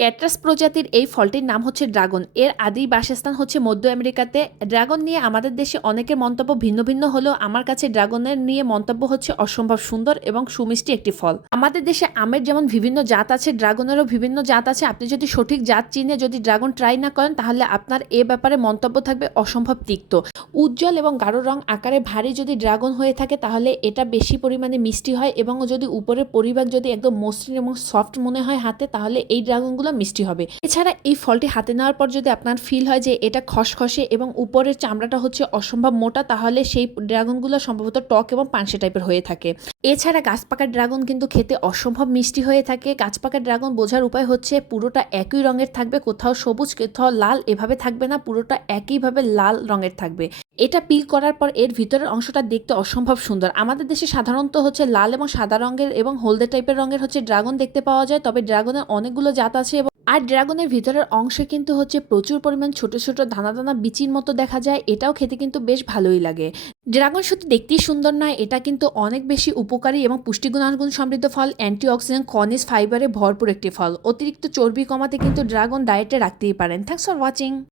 ক্যাটরাস প্রজাতির এই ফলটির নাম হচ্ছে ড্রাগন। এর আদি বাসস্থান হচ্ছে মধ্য আমেরিকাতে। ড্রাগন নিয়ে আমাদের দেশে অনেকের মন্তব্য ভিন্ন ভিন্ন হলেও আমার কাছে ড্রাগনের নিয়ে মন্তব্য হচ্ছে অসম্ভব সুন্দর এবং সুমিষ্টি একটি ফল। আমাদের দেশে আমের যেমন বিভিন্ন জাত আছে, ড্রাগনেরও বিভিন্ন জাত আছে। আপনি যদি সঠিক জাত চিনে যদি ড্রাগন ট্রাই না করেন, তাহলে আপনার এ ব্যাপারে মন্তব্য থাকবে অসম্ভব তিক্ত। উজ্জ্বল এবং গাঢ় রং আকারে ভারী যদি ড্রাগন হয়ে থাকে, তাহলে এটা বেশি পরিমাণে মিষ্টি হয় এবং যদি উপরের পরিভাগ যদি একদম মসৃণ এবং সফট মনে হয় হাতে, তাহলে এই ড্রাগনগুলো মিষ্টি হবে। এছাড়া এই ফলটি হাতে নেওয়ার পর যদি আপনার ফিল হয় যে এটা খসখসে এবং উপরের চামড়াটা হচ্ছে অসম্ভব মোটা, তাহলে সেই ড্রাগনগুলো সম্ভবত টক এবং পানসে টাইপের হয়ে থাকে। এছাড়া গাছ পাকা ড্রাগন কিন্তু খেতে অসম্ভব মিষ্টি হয়ে থাকে। গাছ পাকা ড্রাগন বোঝার উপায় হচ্ছে পুরোটা একই রঙের থাকবে, কোথাও সবুজ, কোথাও লাল, এভাবে থাকবে না, পুরোটা একইভাবে লাল রঙের থাকবে। এটা পিল করার পর এর ভিতরের অংশটা দেখতে অসম্ভব সুন্দর। আমাদের দেশে সাধারণত হচ্ছে লাল এবং সাদা রঙের এবং হলদে টাইপের রঙের হচ্ছে ড্রাগন দেখতে পাওয়া যায়, তবে ড্রাগনের অনেকগুলো জাত আছে এবং আর ড্রাগনের ভিতরের অংশে কিন্তু হচ্ছে প্রচুর পরিমাণ ছোট ছোট দানা দানা বিচির মতো দেখা যায়, এটাও খেতে কিন্তু বেশ ভালোই লাগে। ড্রাগন শুধু দেখতেই সুন্দর নয়, এটা কিন্তু অনেক বেশি উপকারী এবং পুষ্টিগুণাগুণ সমৃদ্ধ ফল। অ্যান্টিঅক্সিডেন্ট খনিজ ফাইবারে ভরপুর একটি ফল। অতিরিক্ত চর্বি কমাতে কিন্তু ড্রাগন ডায়েটে রাখতেই পারেন। Thanks for watching